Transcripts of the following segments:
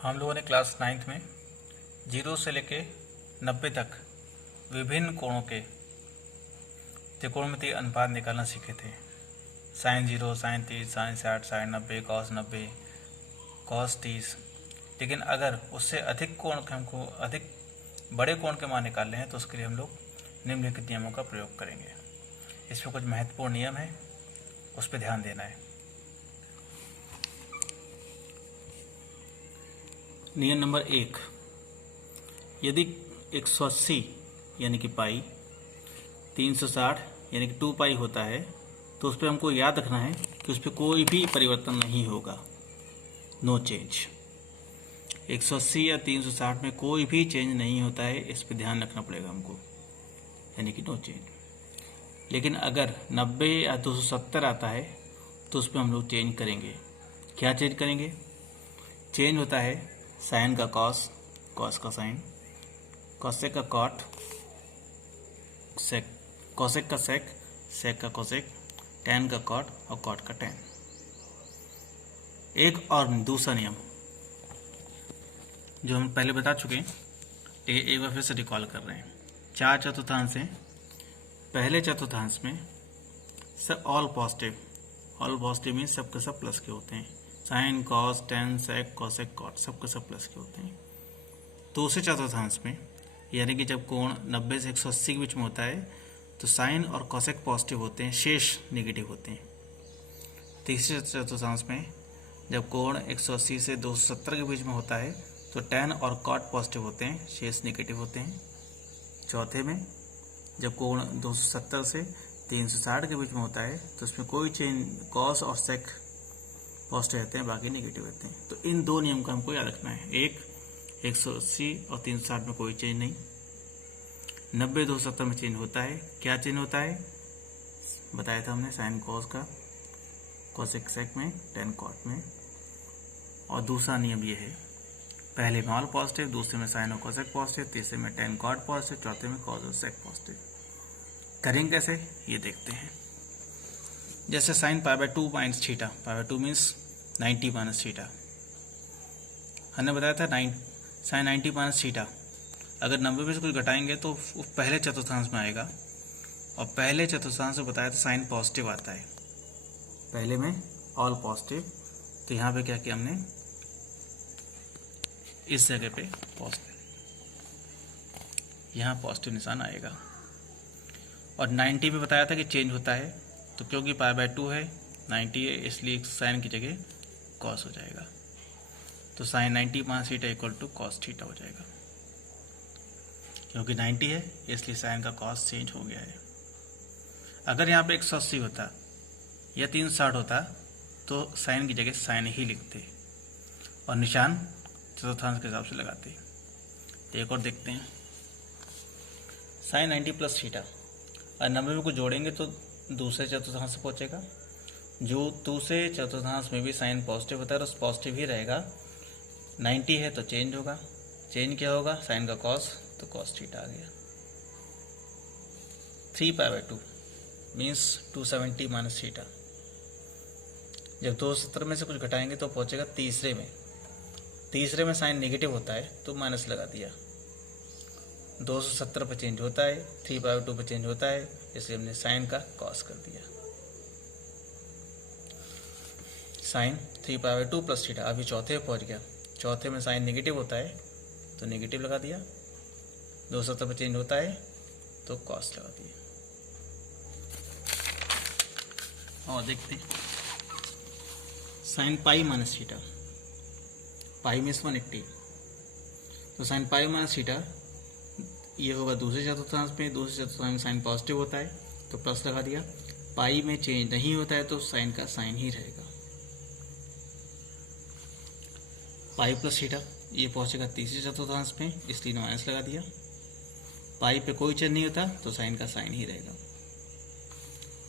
हम लोगों ने क्लास 9th में 0 से लेके 90 तक विभिन्न कोणों के त्रिकोणमितीय अनुपात निकालना सीखे थे। Sine 0, sine 30, sine 60, sine 90, cos 90, cos 30। लेकिन अगर उससे अधिक कोण के हमको अधिक बड़े कोण के मान निकालने हैं तो उसके लिए हम लोग निम्नलिखित नियमों का प्रयोग करेंगे। इसमें कुछ महत्वपूर्ण नियम है, उस पर ध्यान देना है। नियम नंबर 1, यदि 180 यानी कि पाई 360 यानी कि 2 पाई होता है तो उस पर हमको याद रखना है कि उस पर कोई भी परिवर्तन नहीं होगा, नो चेंज। 180 या 360 में कोई भी चेंज नहीं होता है, इस पर ध्यान रखना पड़ेगा हमको, यानी कि नो चेंज। लेकिन अगर 90 या 270 आता है तो उस पर हम लोग चेंज करेंगे। क्या चेंज करेंगे? चेंज होता है साइन का कॉस, कॉस का साइन, कॉसेक का कॉट, सेक, कॉसेक का सेक, सेक का कॉसेक, टैन का कॉट और कॉट का टैन। एक और दूसरा नियम जो हम पहले बता चुके हैं, लेकिन एक बार फिर से रिकॉल कर रहे हैं। 4 चतुर्थांश हैं, पहले चतुर्थांश में सब ऑल पॉजिटिव मीन्स सब के सब प्लस के होते हैं। साइन, कॉस, टैन, सेक, कॉसेक, कॉट सब के सब प्लस के होते हैं। दूसरे चतुर्थांश में यानी कि जब कोण 90 से 180 के बीच में होता है तो साइन और कॉसेक पॉजिटिव होते हैं, शेष नेगेटिव होते हैं। तीसरे चतुर्थांश में जब कोण 180 से 270 के बीच में होता है तो टैन और कॉट पॉजिटिव होते हैं, शेष नेगेटिव होते हैं। चौथे में जब कोण 270 से 360 के बीच में होता है तो उसमें कोई चेंज, कॉस और सेक पॉजिटिव रहते हैं, बाकी नेगेटिव रहते हैं। तो इन दो नियम का हमको याद रखना है। एक, 180 और 360 में कोई चेंज नहीं, 90 270 में चेंज होता है। क्या चेंज होता है? बताया था हमने, साइन कॉस का, कॉसेक सेक में, टैन कॉट में। और दूसरा नियम ये है, पहले में ऑल पॉजिटिव, दूसरे में साइन और कॉसेक पॉजिटिव, तीसरे में टैन कॉट पॉजिटिव, चौथे में कॉस और सेक पॉजिटिव। करेंगे कैसे ये देखते हैं। जैसे sine pi by 2 minus theta, pi by 2 means 90 minus theta. हमने बताया था साइन 90 माइनस थीटा अगर 90 में से कुछ घटाएंगे तो पहले चतुर्थांश में आएगा, और पहले चतुर्थांश में बताया था साइन पॉजिटिव आता है, पहले में ऑल पॉजिटिव। तो यहाँ पे क्या किया हमने, इस जगह पे पॉजिटिव, यहाँ पॉजिटिव निशान आएगा। और 90 में बताया था कि चेंज होता है, तो क्योंकि पाई बाय 2 है, 90 है, इसलिए साइन की जगह कॉस हो जाएगा। तो sine 90 minus theta equal to cos theta हो जाएगा। क्योंकि 90 है इसलिए साइन का कॉस चेंज हो गया है। अगर यहाँ पे 180 होता या 360 होता तो साइन की जगह साइन ही लिखते और निशान चतुर्थांश के हिसाब से लगाते। तो एक और देखते हैं, साइन 90 प्लस थीटा, और 90 में कुछ जोड़ेंगे तो दूसरे चतुर्थांश से पहुँचेगा। जो दूसरे चतुर्थांश में भी साइन पॉजिटिव होता है तो पॉजिटिव ही रहेगा। 90 है तो चेंज होगा, चेंज क्या होगा, साइन का कॉस, तो कॉस थीटा आ गया। 3 pi by 2 means 270 minus theta. जब 270 में से कुछ घटाएंगे तो पहुंचेगा तीसरे में। तीसरे में साइन नेगेटिव होता है तो माइनस लगा दिया। 270 पर चेंज होता है, 3 पाई बाय 2 पर चेंज होता है, इसलिए हमने साइन का कॉस कर दिया। Sine 3 pi by 2 plus theta, अभी चौथे पे पहुंच गया। चौथे में साइन नेगेटिव होता है तो नेगेटिव लगा दिया, 270 पर चेंज होता है तो कॉस लगा दिया। और देखते हैं साइन पाई माइनस थीटा, पाई मीन्स 180, तो साइन पाई माइनस थीटा ये होगा दूसरे चतुर्थांश में। दूसरे चतुर्थांश में साइन पॉजिटिव होता है तो प्लस लगा दिया। पाई में चेंज नहीं होता है तो साइन का साइन ही रहेगा। पाई प्लस थीटा ये पहुंचेगा तीसरे चतुर्थांश में, इसलिए माइनस लगा दिया। पाई पे कोई चेंज नहीं होता तो साइन का साइन ही रहेगा।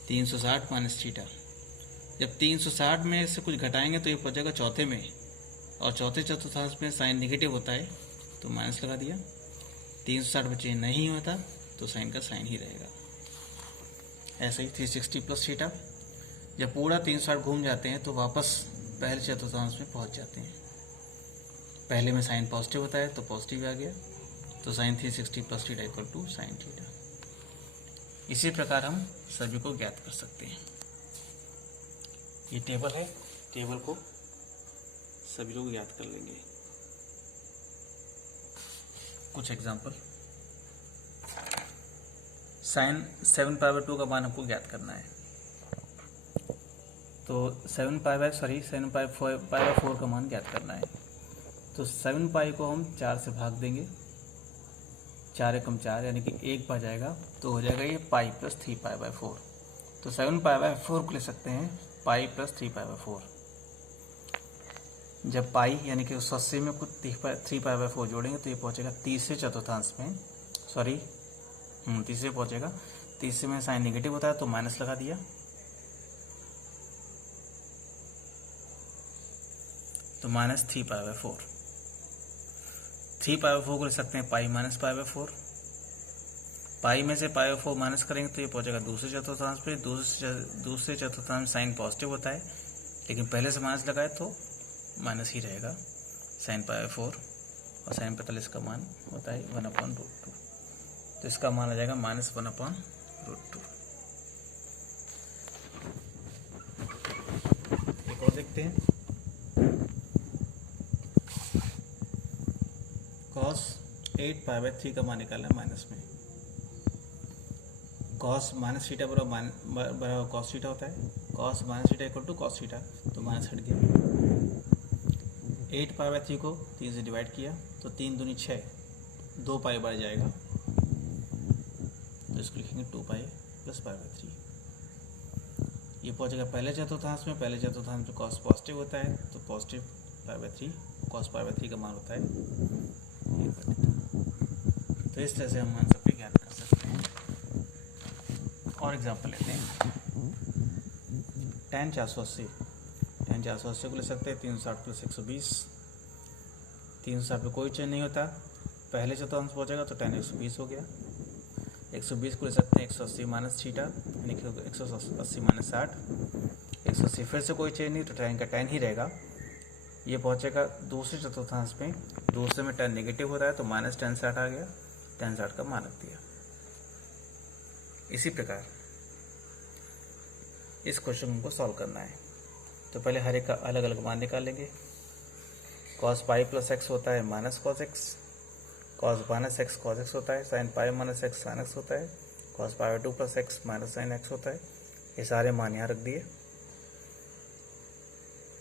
360 माइनस थीटा, जब 360 में से कुछ घटाएंगे तो ये पहुंचेगा चौथे में, और चौथे चतुर्थांश में साइन नेगेटिव होता है तो माइनस लगा दिया। 360 में चेंज नहीं होता तो साइन का साइन ही रहेगा। ऐसे ही 360 प्लस थीटा, जब पूरा 360 घूम जाते हैं तो वापस पहले चतुर्थांश में पहुंच जाते हैं। पहले में साइन पॉजिटिव होता है तो पॉजिटिव आ गया, तो sine 360 plus theta equal to sine theta. इसी प्रकार हम सभी को ज्ञात कर सकते हैं। ये टेबल है, टेबल को सभी लोग याद कर लेंगे। कुछ एग्जांपल, साइन 7 पाई बाय 2 का मान हमको ज्ञात करना है, तो 7 पाई बाय 4 का मान ज्ञात करना है। तो 7 पाई को हम 4 से भाग देंगे, 4 एकम 4 यानी कि 1 पा जाएगा, तो हो जाएगा ये पाई प्लस 3 पाई बाय 4। तो 7 पाई बाय 4 को ले सकते हैं पाई प्लस 3 पाई बाय 4। जब पाई यानी कि 180 में कुछ 3 पाई बाय 4 जोड़ेंगे तो ये पहुंचेगा तीसरे चतुर्थांश में, तीसरे पहुंचेगा। तीसरे में साइन नेगेटिव होता है तो माइनस लगा दिया, तो minus 3 pi bye 4। 3 pi bye 4 को ले सकते हैं पाई माइनस पाई बाय 4। पाई में से पाई बाय 4 माइनस करेंगे तो ये पहुंचेगा दूसरे चतुर्थांश पे। दूसरे चतुर्थांश साइन पॉजिटिव होता है, लेकिन पहले से माइनस लगाए तो माइनस ही रहेगा, साइन पाई बाय 4। और साइन 45 का मान होता है 1/√2, तो इसका मान आ जाएगा -1/√2। एक और देखते हैं, cos 8 पाई बाय 3 का मान निकालना है माइनस में। cos माइनस थीटा बराबर cos थीटा होता है, cos minus theta equal to cos theta, तो माइनस हट गया। 8 पाई बाय 3 को 3 से डिवाइड किया तो 3 दूनी 6, 2 पाई बढ़ जाएगा, तो इसको लिखेंगे 2 पाई प्लस पाई बाय 3। ये पहुंचेगा पहले चतुर्थांश में। पहले चतुर्थांश में cos पॉजिटिव होता है तो positive pi by 3, cos pi by 3 का मान होता है 1/2। तो इस तरह से हम आंसर पे ज्ञात कर सकते हैं। और एग्जांपल लेते हैं, tan 480 को ले सकते हैं 360 प्लस 120। 360 में कोई चेंज नहीं होता, पहले चतुर्थांश पहुंचेगा तो tan 120 हो गया। 120 को ले सकते हैं 180 माइनस थीटा, यानी कि 180 माइनस 60। 180 फिर से कोई चेंज नहीं तो tan का tan ही रहेगा। ये पहुंचेगा दूसरे चतुर्थांश में, दूसरे में tan नेगेटिव हो रहा है तो माइनस tan 60 आ गया, tan 60 का मान रख दिया। इसी प्रकार इस क्वेश्चन को सॉल्व करना है, तो पहले हर एक का अलग अलग मान निकाल लेंगे। cos पाई प्लस एक्स होता है minus cos x, cos minus x cos x होता है, sin pi minus x sin x होता है, cos pi by 2 plus x minus sin x होता है। ये सारे मान यहाँ रख दिए,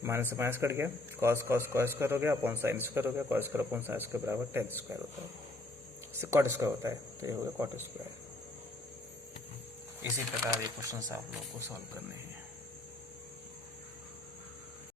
माइनस से माइनस कट गया, cos स्क्वायर हो गया, अपॉन साइन स्क्वायर हो गया, cos square upon sine square बराबर tan स्क्वायर होता है, cot स्क्वायर होता है, तो ये हो गया cot स्क्वायर। इसी प्रकार ये क्वेश्चन आप लोगों को सॉल्व करने हैं।